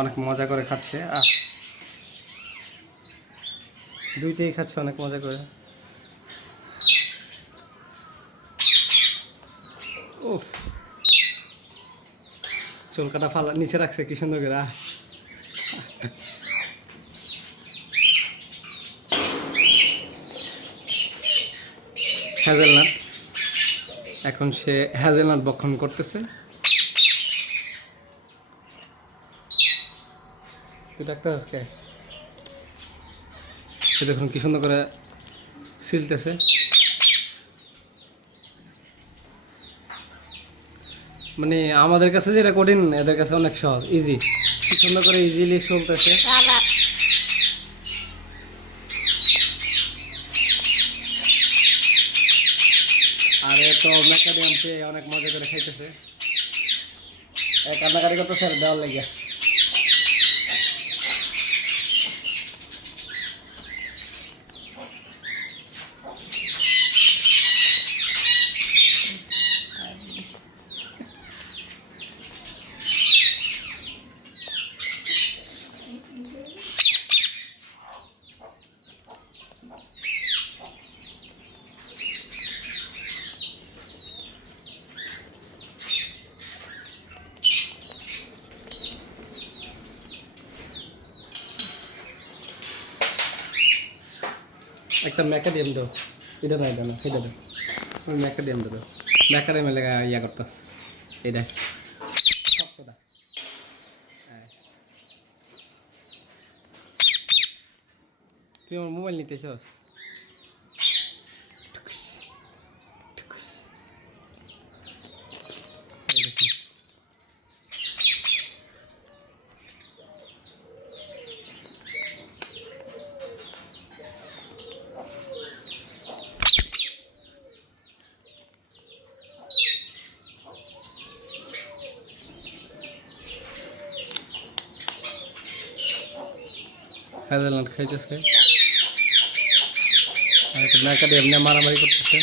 অনেক মজা করে খাচ্ছে। দুইটাই খাচ্ছে অনেক মজা করে। উফ, চুল কাটা ফালা নিচে রাখছে কি সুন্দর করে। হ্যাজেলনাট, এখন সে হ্যাজেলনাট ভক্ষণ করতেছে। তুই ডাক্তার আজকে সে দেখুন কি সুন্দর করে সিলতেছে। মানে আমাদের কাছে যেটা কঠিন এদের কাছে অনেক সহজ, ইজি। কি সুন্দর করে ইজিলি চলতেছে। আর এ তো ম্যাকাডিয়াম পেয়ে অনেক মজা করে খাইতেছে। কান্নাকাটি করতেছে দেওয়ার লেগে। একটা ম্যাকাডিয়াম দাও, এটা না এটা না এটা দাও, ওই ম্যাকাডিয়াম দাও। ম্যাকাডিয়াম লেগে ইয়া করতেছ এটা সবটা। তুই আমার মোবাইল নিতে চাস? হ্যাজেলনাট খাইতেছে আর একটা ম্যাকাডিয়াম নিয়ে মারামারি করতেছে।